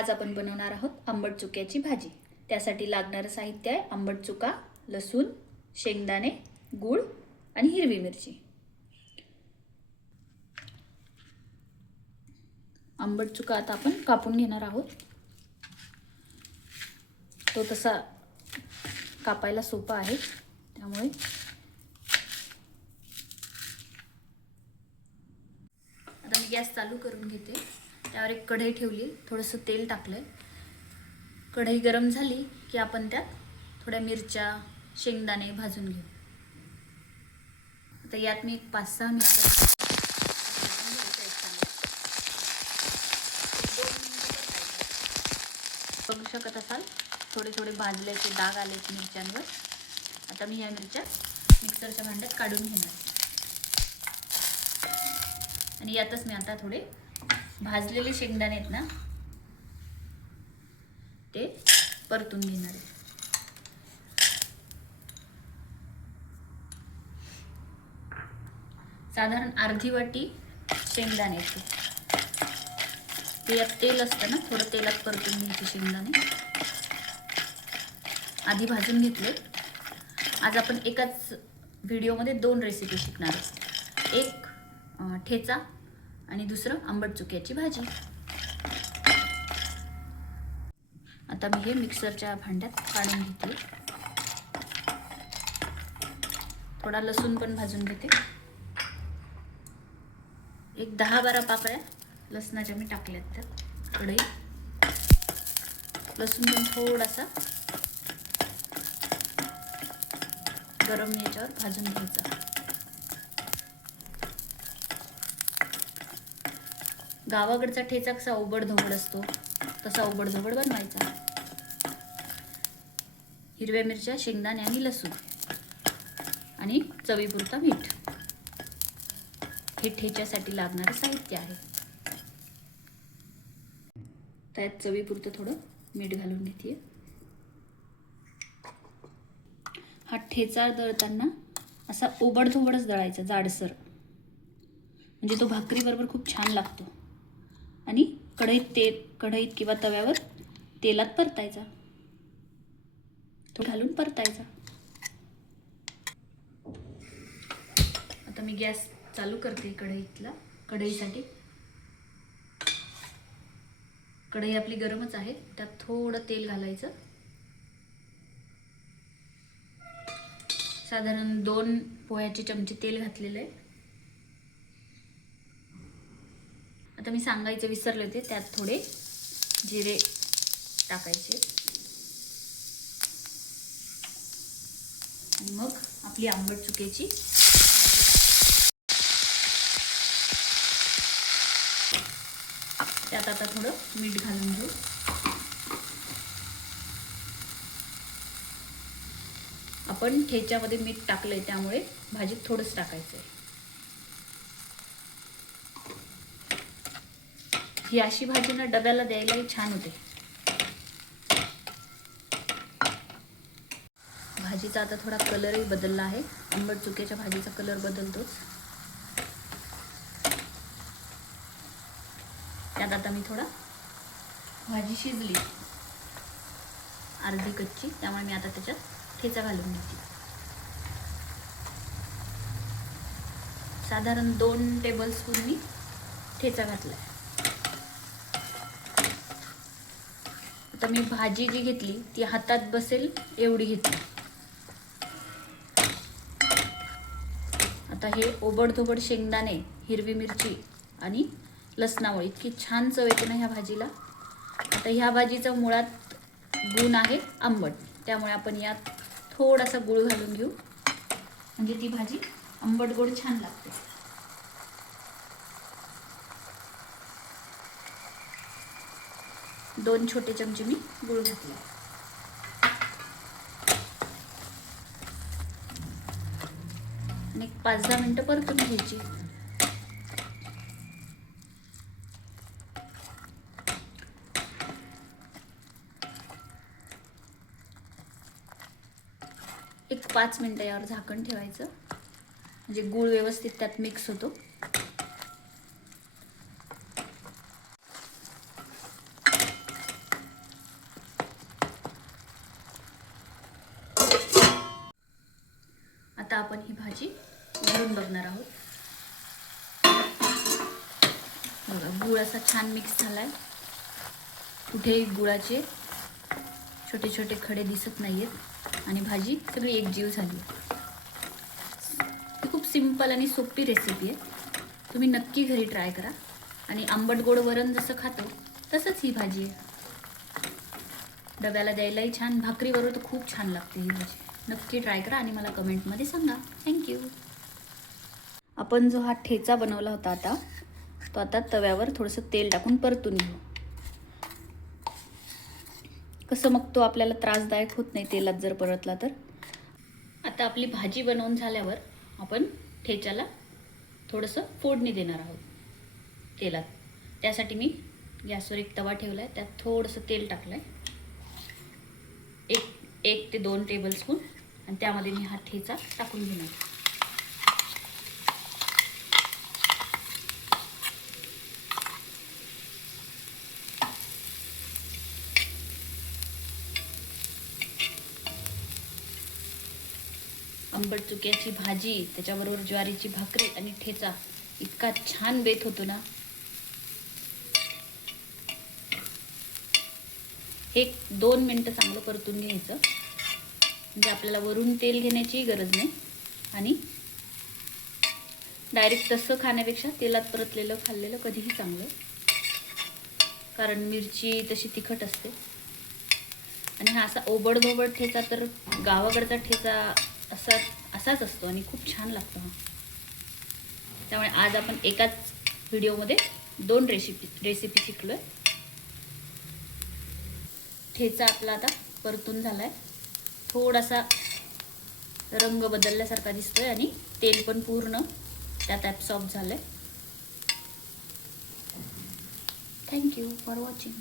आज आपण बनवणार आहोत आंबट चुक्याची भाजी. त्यासाठी लागणारं साहित्य आहे आंबट चुका लसूण शेंगदाणे गूळ आणि हिरवी मिरची. आंबट चुका आता आपण कापून घेणार आहोत. तो तसा कापायला सोपा आहे. त्यामुळे आता मी गॅस चालू करून घेते. त्यावर एक कढई ठेवली थोडंसं तेल टाकलं आहे कढई गरम झाली की आपण त्यात थोड्या मिरच्या शेंगदाणे भाजून घेऊ. आता यात मी एक पाच सहा मिरच्या बघू शकत असाल थोडे थोडे भाजल्याचे डाग आलेत मिरच्यांवर. आता मी या मिरच्या मिक्सरच्या भांड्यात काढून घेणार. आणि यातच मी आता थोडे भाजलेले शेंगदाणे आहेत ना ते परतून घेणार आहे. साधारण अर्धी वाटी शेंगदाणे आहेत ते. यात तेल असतं ना थोडं तेलात परतून घ्यायचे शेंगदाणे. आधी भाजून घेतले आज आपण एकाच व्हिडिओमध्ये दोन रेसिपी शिकणार आहोत. एक ठेचा आणि दुसरं आंबट चुक्याची भाजी. आता मी हे मिक्सरच्या भांड्यात काढून घेते. थोडा लसूण पण भाजून घेते. एक दहा बारा पाकळ्या लसणाच्या मी टाकल्यात त्यात कढई. लसूण पण थोडासा. गरम याच्यावर भाजून घ्यायचा. गावाकडचा ठेचा कसा उबड धोबड असतो तसा उबड धोबड बनवायचा. हिरव्या मिरच्या शेंगदाणे आणि लसूण. आणि चवीपुरता मीठ. हे ठेच्यासाठी लागणारं साहित्य आहे. त्यात चवीपुरतं थोडं मीठ घालून घेते हा ठेचा दळताना असा ओबडधोबडच दळायचा जाडसर. म्हणजे तो भाकरीबरोबर खूप छान लागतो. आणि कढईत ते कढईत किंवा तव्यावर तेलात परतायचा. तो घालून परतायचा. आता मी गॅस चालू करते कढईतला कढईसाठी. कढई आपली गरमच आहे त्यात थोडं तेल घालायचं. साधारण दोन पोह्याचे चमचे तेल घातलेलं आहे. आता मी सांगायचं विसरले होते त्यात थोडे जिरे टाकायचे. आणि मग आपली आंबट चुक्याची त्यात आता थोडं मीठ घालून घेऊ. आपण ठेच्यामध्ये मीठ टाकलंय त्यामुळे भाजीत थोडंच टाकायचं आहे ही अशी भाजी ना डब्याला द्यायलाही छान होते. भाजीचा आता थोडा कलरही बदलला आहे. आंबट चुक्याच्या भाजीचा कलर बदलतोच. त्यात आता मी थोडा भाजी शिजली. अर्धी कच्ची. त्यामुळे मी आता त्याच्यात ठेचा घालून घेते. साधारण दोन टेबलस्पून मी ठेचा घातलाय. आता मी भाजी जी घेतली ती हातात बसेल एवढी घेतली. आता हे ओबडधोबड शेंगदाणे हिरवी मिरची आणि लसणामुळे इतकी छान चव येते ना ह्या भाजीला. आता ह्या भाजीचा मुळात गुण आहे आंबट. त्यामुळे आपण यात थोडासा गुळ घालून घेऊ. म्हणजे ती भाजी आंबट गोड छान लागते. दोन छोटे चमचे मी गुळ घातले. आणि एक पाच दहा मिनटं परतून घ्यायची. एक पाच मिनटं यावर झाकण ठेवायचं. म्हणजे गूळ व्यवस्थित त्यात मिक्स होतो. आता आपण ही भाजी घालून बघणार आहोत. बघा गुळ असा छान मिक्स झालाय. कुठेही गुळाचे छोटे छोटे खडे दिसत नाहीयेत आणि भाजी सगळी एकजीव झाली. ही खूप सिंपल आणि सोपी रेसिपी आहे. तुम्ही नक्की घरी ट्राय करा. आणि आंबट गोड वरण जसं खातो तसंच ही भाजी आहे. डब्याला द्यायलाही छान भाकरीवरून तर खूप छान लागते ही भाजी. नक्की ट्राय करा आणि मला कमेंटमध्ये सांगा. थँक्यू आपण जो हा ठेचा बनवला होता आता तो आता तव्यावर थोडंसं तेल टाकून परतून घेऊ. कसं मग तो आपल्याला त्रासदायक होत नाही तेलात जर परतला तर? आता आपली भाजी बनवून झाल्यावर आपण ठेच्याला थोडंसं फोडणी देणार आहोत तेलात. त्यासाठी मी गॅसवर एक तवा ठेवला आहे त्यात थोडंसं तेल टाकलं आहे एक एक ते दोन टेबलस्पून आणि त्यामध्ये मी हा ठेचा टाकून घेणार आंबट चुक्याची भाजी त्याच्याबरोबर ज्वारीची भाकरी आणि ठेचा. इतका छान बेत होतो ना. एक दोन मिनटं चांगलं परतून घ्यायचं. म्हणजे आपल्याला वरून तेल घेण्याची गरज नाही. आणि डायरेक्ट तसं खाण्यापेक्षा तेलात परतलेलं खाल्लेलं कधीही चांगलं. कारण मिरची तशी तिखट असते. आणि हा असा ओबड ठेचा तर गावाकडचा ठेचा असा असाच असतो आणि खूप छान लागतो हा. त्यामुळे आज आपण एकाच व्हिडिओमध्ये दोन रेसिपी रेसिपी शिकलो आहे ठेचा आपला आता परतून झाला आहे थोडासा रंग बदलल्यासारखा दिसतोय आणि तेल पण पूर्ण त्यात ॲब्सॉर्ब झालं आहे थँक्यू फॉर वॉचिंग